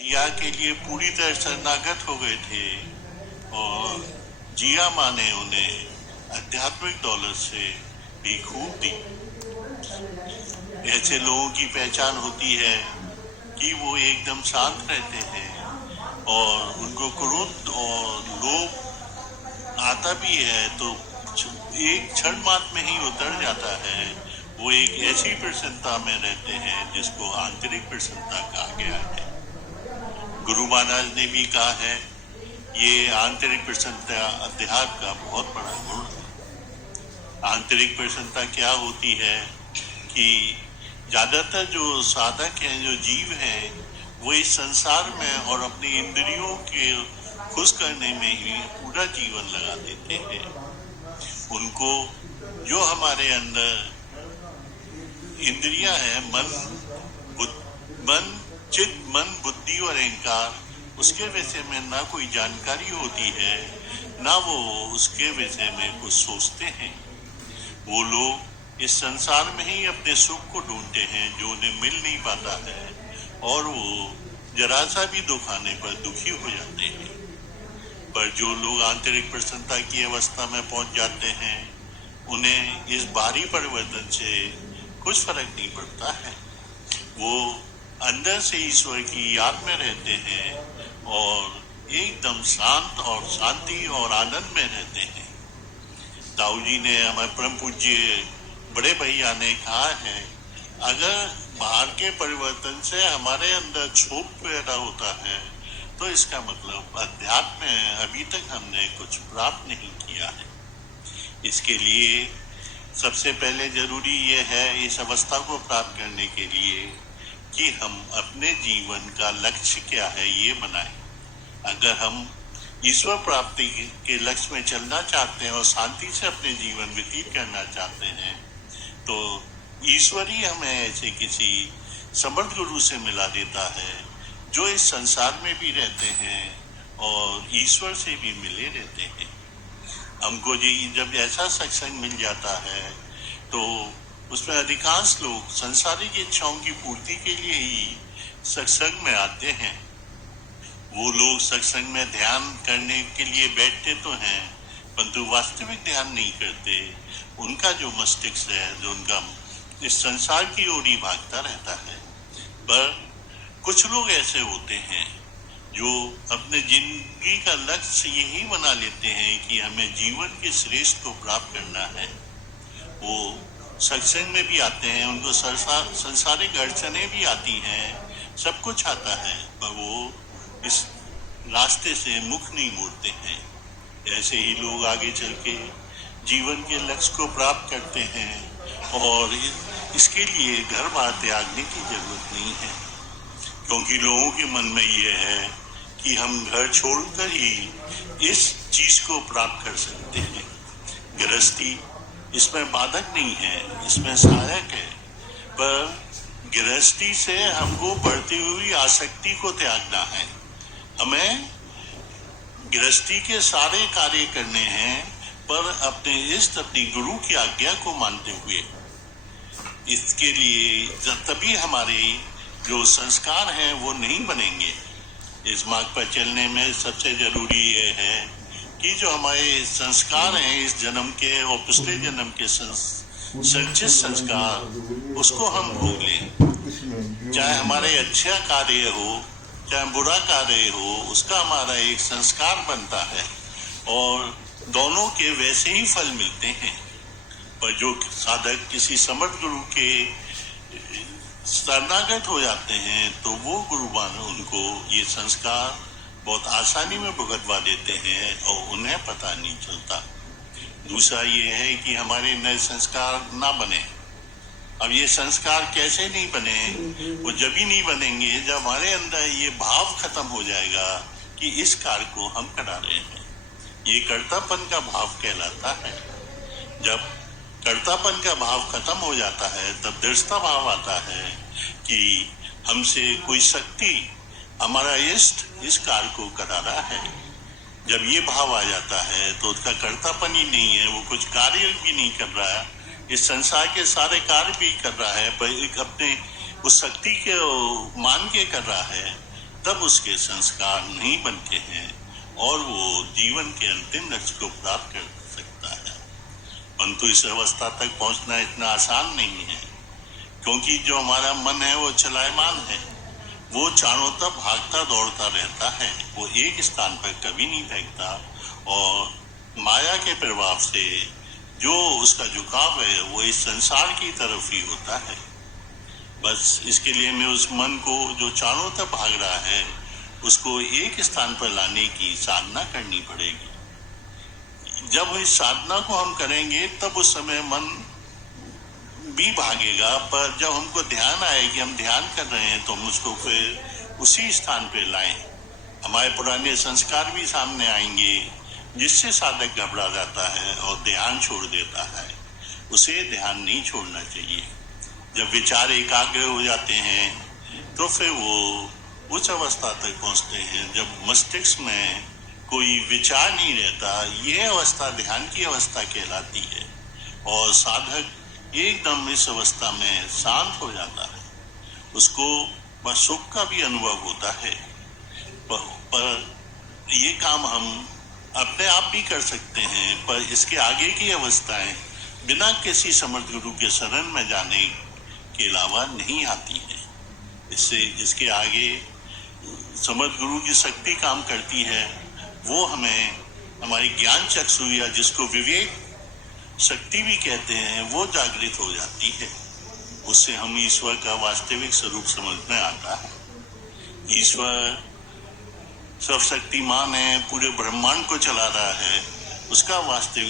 जिया के लिए पूरी तरह शरणागत हो गए थे और जिया माँ ने उन्हें आध्यात्मिक दौलत से भी खूब दी। ऐसे लोगों की पहचान होती है कि वो एकदम शांत रहते हैं और उनको क्रोध और लोभ आता भी है तो एक क्षण मात्र में ही उतर जाता है। वो एक ऐसी प्रसन्नता में रहते हैं जिसको आंतरिक प्रसन्नता कहा गया है। गुरु महाराज ने भी कहा है ये आंतरिक प्रसन्नता अध्यात्म का बहुत बड़ा गुण है। आंतरिक प्रसन्नता क्या होती है कि ज्यादातर जो साधक हैं, जो जीव हैं, वो इस संसार में और अपनी इंद्रियों के खुश करने में ही पूरा जीवन लगा देते हैं। उनको जो हमारे अंदर इंद्रियां हैं, मन, चित्त, मन, बुद्धि और अहंकार, उसके विषय में ना कोई जानकारी होती है, ना वो उसके विषय में कुछ सोचते हैं। वो लोग इस संसार में ही अपने सुख को ढूंढते हैं जो उन्हें मिल नहीं पाता है और वो जरा सा भी दुख आने पर दुखी हो जाते हैं। पर जो लोग आंतरिक प्रसन्नता की अवस्था में पहुंच जाते हैं, उन्हें इस बाहरी परिवर्तन से कुछ फर्क नहीं पड़ता है। वो अंदर से ईश्वर की याद में रहते हैं और एकदम शांत और शांति और आनंद में रहते हैं। ताऊ जी ने, हमारे परम पूज्य बड़े भैया ने कहा है, अगर बाहर के परिवर्तन से हमारे अंदर क्षोभ पैदा होता है तो इसका मतलब अध्यात्म में अभी तक हमने कुछ प्राप्त नहीं किया है। इसके लिए सबसे पहले जरूरी ये है, इस अवस्था को प्राप्त करने के लिए, कि हम अपने जीवन का लक्ष्य क्या है ये बनाएं। अगर हम ईश्वर प्राप्ति के लक्ष्य में चलना चाहते हैं और शांति से अपने जीवन व्यतीत करना चाहते हैं तो ईश्वर ही हमें ऐसे किसी समर्थ गुरु से मिला देता है जो इस संसार में भी रहते हैं और ईश्वर से भी मिले रहते हैं। हमको जब ऐसा सत्संग मिल जाता है तो उसमें अधिकांश लोग संसारिक इच्छाओं की पूर्ति के लिए ही सत्संग में आते हैं। वो लोग सत्संग में ध्यान करने के लिए बैठते तो हैं, परंतु वास्तविक ध्यान नहीं करते। उनका जो मस्तिष्क है, जो उनका इस संसार की ओर ही भागता रहता है। पर कुछ लोग ऐसे होते हैं जो अपने जिंदगी का लक्ष्य यही बना लेते हैं कि हमें जीवन के श्रेष्ठ को प्राप्त करना है। वो सत्संग में भी आते हैं, उनको संसारिक अड़चने भी आती हैं, सब कुछ आता है, पर वो इस रास्ते से मुख नहीं मोड़ते हैं। ऐसे ही लोग आगे चल के जीवन के लक्ष्य को प्राप्त करते हैं और इसके लिए घर बार त्यागने की जरूरत नहीं है, क्योंकि लोगों के मन में ये है कि हम घर छोड़कर ही इस चीज को प्राप्त कर सकते हैं। गृहस्थी इसमें बाधक नहीं है, इसमें सहायक है, पर गृहस्थी से हमको बढ़ती हुई आसक्ति को त्यागना है। हमें गृहस्थी के सारे कार्य करने हैं, पर अपने इष्ट, अपनी गुरु की आज्ञा को मानते हुए। इसके लिए तभी हमारे जो संस्कार हैं वो नहीं बनेंगे। इस मार्ग पर चलने में सबसे जरूरी ये है कि जो हमारे संस्कार हैं इस जन्म के और पिछले जन्म के संचित संस्कार, उसको हम भोग लें। चाहे हमारे अच्छा कार्य हो, चाहे बुरा कार्य हो, उसका हमारा एक संस्कार बनता है और दोनों के वैसे ही फल मिलते हैं। पर जो साधक किसी समर्थ गुरु के शरणागत हो जाते हैं तो वो गुरुवान उनको ये संस्कार बहुत आसानी में भुगतवा देते हैं और उन्हें पता नहीं चलता। दूसरा ये है कि हमारे नए संस्कार ना बने। अब ये संस्कार कैसे नहीं बने? वो जब ही नहीं बनेंगे जब हमारे अंदर ये भाव खत्म हो जाएगा कि इस कार्य को हम करा रहे हैं। ये कर्तापन का भाव कहलाता है। जब कर्तापन का भाव खत्म हो जाता है तब दृढ़ता भाव आता है कि हमसे कोई शक्ति, हमारा इष्ट इस कार्य को करा रहा है। जब ये भाव आ जाता है तो उसका कर्तापन ही नहीं है, वो कुछ कार्य भी नहीं कर रहा है, इस संसार के सारे कार्य भी कर रहा है, पर एक अपने उस शक्ति के मान के कर रहा है तब उसके संस्कार नहीं बनते हैं और वो जीवन के अंतिम लक्ष्य को प्राप्त कर सकता है। परंतु इस अवस्था तक पहुंचना इतना आसान नहीं है, क्योंकि जो हमारा मन है वो चलायमान है, वो चारों तरफ भागता दौड़ता रहता है, वो एक स्थान पर कभी नहीं बैठता और माया के प्रभाव से जो उसका झुकाव है वो इस संसार की तरफ ही होता है। बस इसके लिए हमें उस मन को जो चारों तरफ भाग रहा है उसको एक स्थान पर लाने की साधना करनी पड़ेगी। जब इस साधना को हम करेंगे तब उस समय मन भी भागेगा, पर जब हमको ध्यान आए कि हम ध्यान कर रहे हैं तो हम उसको फिर उसी स्थान पर लाएं। हमारे पुराने संस्कार भी सामने आएंगे जिससे साधक घबरा जाता है और ध्यान छोड़ देता है। उसे ध्यान नहीं छोड़ना चाहिए। जब विचार एकाग्र हो जाते हैं तो फिर वो उस अवस्था तक पहुंचते हैं जब मस्तिष्क में कोई विचार नहीं रहता। यह अवस्था ध्यान की अवस्था कहलाती है और साधक एकदम इस अवस्था में शांत हो जाता है। उसको बस सुख का भी अनुभव होता है, पर ये काम हम अपने आप भी कर सकते हैं, पर इसके आगे की अवस्थाएं बिना किसी समर्थ गुरु के शरण में जाने के अलावा नहीं आती है। इससे इसके आगे समर्थ गुरु की शक्ति काम करती है। वो हमें हमारी ज्ञान चक्षु या जिसको विवेक शक्ति भी कहते हैं वो जागृत हो जाती है। उससे हम ईश्वर का वास्तविक स्वरूप समझ में आता है। ईश्वर सर्वशक्तिमान है, पूरे ब्रह्मांड को चला रहा है, उसका वास्तविक